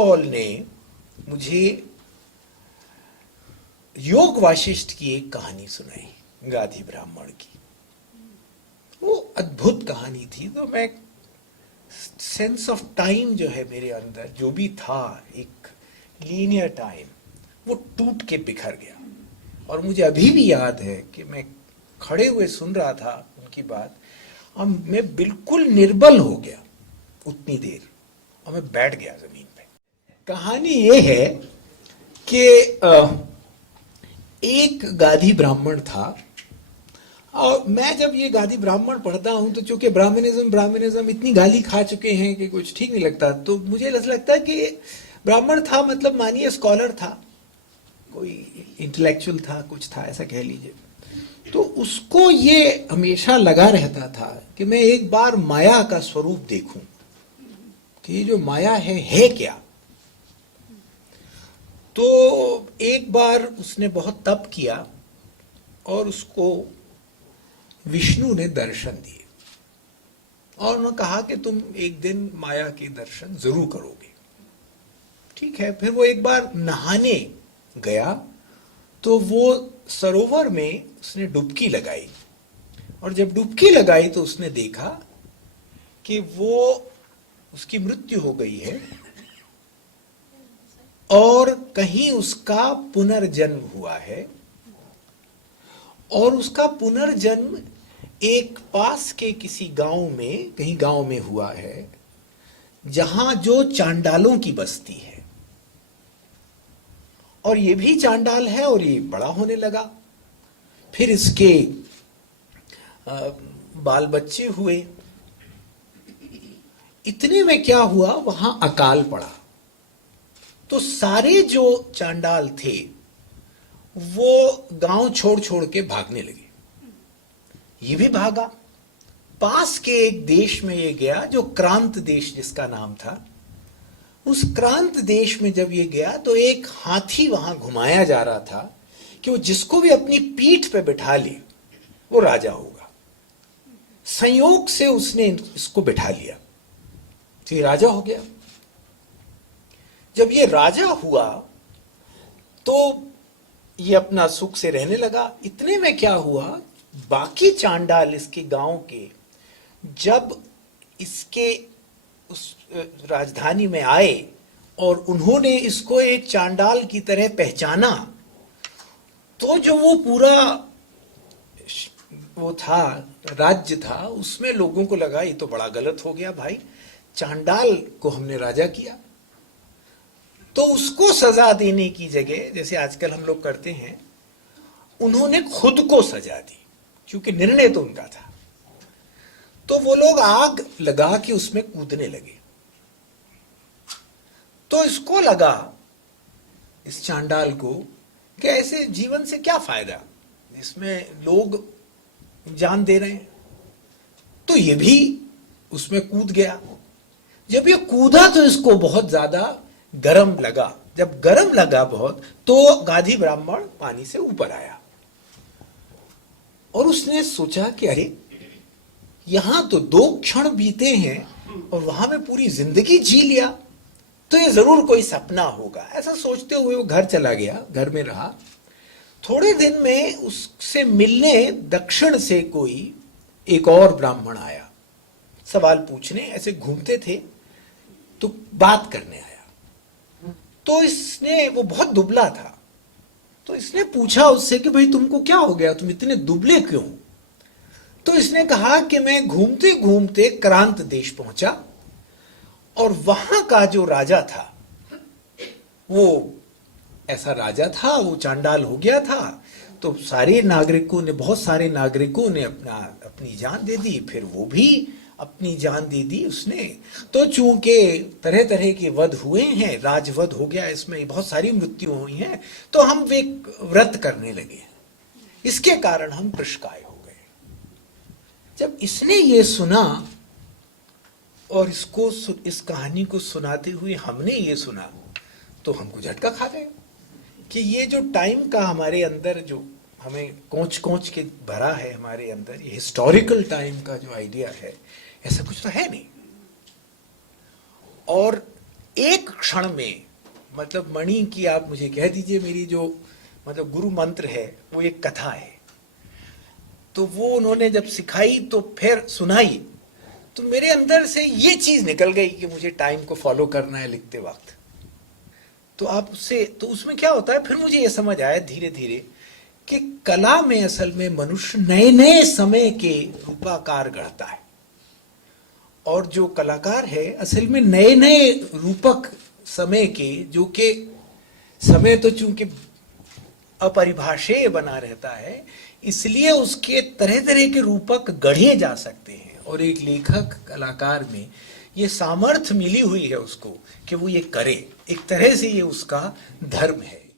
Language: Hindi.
कॉल ने मुझे योग वाशिष्ठ की एक कहानी सुनाई, गाधी ब्राह्मण की। वो अद्भुत कहानी थी। तो मैं सेंस ऑफ टाइम जो है मेरे अंदर जो भी था, एक लीनियर टाइम, वो टूट के बिखर गया। और मुझे अभी भी याद है कि मैं खड़े हुए सुन रहा था उनकी बात, और मैं बिल्कुल निर्बल हो गया उतनी देर, और मैं बैठ गया जमीन पे। कहानी ये है कि एक गाधी ब्राह्मण था, और मैं जब ये गाधी ब्राह्मण पढ़ता हूं तो चूंकि ब्राह्मणिज्म इतनी गाली खा चुके हैं कि कुछ ठीक नहीं लगता, तो मुझे ऐसा लगता है कि ब्राह्मण था मतलब मानिए स्कॉलर था, कोई इंटेलेक्चुअल था, कुछ था, ऐसा कह लीजिए। तो उसको ये हमेशा लगा रहता था कि मैं एक बार माया का स्वरूप देखूं कि ये जो माया है क्या। तो एक बार उसने बहुत तप किया और उसको विष्णु ने दर्शन दिए, और उन्होंने कहा कि तुम एक दिन माया के दर्शन जरूर करोगे। ठीक है। फिर वो एक बार नहाने गया, तो वो सरोवर में उसने डुबकी लगाई, और जब डुबकी लगाई तो उसने देखा कि वो उसकी मृत्यु हो गई है, और कहीं उसका पुनर्जन्म हुआ है, और उसका पुनर्जन्म एक पास के किसी गांव में, कहीं गांव में हुआ है, जहां जो चांडालों की बस्ती है, और ये भी चांडाल है, और ये बड़ा होने लगा। फिर इसके बाल बच्चे हुए। इतने में क्या हुआ, वहां अकाल पड़ा, तो सारे जो चांडाल थे वो गांव छोड़ छोड़ के भागने लगे। ये भी भागा, पास के एक देश में ये गया, जो क्रांत देश जिसका नाम था। उस क्रांत देश में जब ये गया तो एक हाथी वहां घुमाया जा रहा था कि वो जिसको भी अपनी पीठ पे बिठा ले वो राजा होगा। संयोग से उसने इसको बिठा लिया, तो ये राजा हो गया। जब ये राजा हुआ तो ये अपना सुख से रहने लगा। इतने में क्या हुआ, बाकी चांडाल इसके गांव के जब इसके उस राजधानी में आए और उन्होंने इसको एक चांडाल की तरह पहचाना, तो जो वो पूरा वो था, राज्य था, उसमें लोगों को लगा ये तो बड़ा गलत हो गया भाई, चांडाल को हमने राजा किया। तो उसको सजा देने की जगह, जैसे आजकल हम लोग करते हैं, उन्होंने खुद को सजा दी, क्योंकि निर्णय तो उनका था। तो वो लोग आग लगा के उसमें कूदने लगे। तो इसको लगा, इस चांडाल को, कि ऐसे जीवन से क्या फायदा, इसमें लोग जान दे रहे हैं। तो ये भी उसमें कूद गया। जब ये कूदा तो इसको बहुत ज्यादा गरम लगा। जब गरम लगा बहुत, तो गाधी ब्राह्मण पानी से ऊपर आया, और उसने सोचा कि अरे यहां तो 2 क्षण बीते हैं और वहां में पूरी जिंदगी जी लिया, तो ये जरूर कोई सपना होगा। ऐसा सोचते हुए वो घर चला गया, घर में रहा। थोड़े दिन में उससे मिलने दक्षिण से कोई एक और ब्राह्मण आया, सवाल पूछने, ऐसे घूमते थे, तो बात करने आया। तो इसने, वो बहुत दुबला था, तो इसने पूछा उससे कि भाई तुमको क्या हो गया, तुम इतने दुबले क्यों? तो इसने कहा कि मैं घूमते घूमते क्रांत देश पहुंचा, और वहां का जो राजा था वो ऐसा राजा था, वो चांडाल हो गया था। तो सारे नागरिकों ने, बहुत सारे नागरिकों ने अपनी जान दे दी, फिर वो भी अपनी जान दे दी उसने। तो चूंकि तरह तरह के वध हुए हैं, राजवध हो गया, इसमें बहुत सारी मृत्यु हुई हैं, तो हम वे व्रत करने लगे, इसके कारण हम कृशकाय हो गए। जब इसने ये सुना, और इसको इस कहानी को सुनाते हुए हमने ये सुना, तो हमको झटका खा गया कि ये जो टाइम का हमारे अंदर जो हमें कोच कोच के भरा है हमारे अंदर, ये हिस्टोरिकल टाइम का जो आइडिया है, ऐसा कुछ तो है नहीं। और एक क्षण में, मतलब मणि की आप मुझे कह दीजिए, मेरी जो मतलब गुरु मंत्र है वो एक कथा है, तो वो उन्होंने जब सिखाई तो फिर सुनाई, तो मेरे अंदर से ये चीज निकल गई कि मुझे टाइम को फॉलो करना है लिखते वक्त। तो आप उससे, तो उसमें क्या होता है, फिर मुझे ये समझ आया धीरे धीरे कि कला में असल में मनुष्य नए नए समय के रूपाकार गढ़ता है, और जो कलाकार है असल में नए नए रूपक समय के, जो कि समय तो चूंकि अपरिभाषेय बना रहता है, इसलिए उसके तरह तरह के रूपक गढ़े जा सकते हैं, और एक लेखक कलाकार में ये सामर्थ्य मिली हुई है उसको कि वो ये करे, एक तरह से ये उसका धर्म है।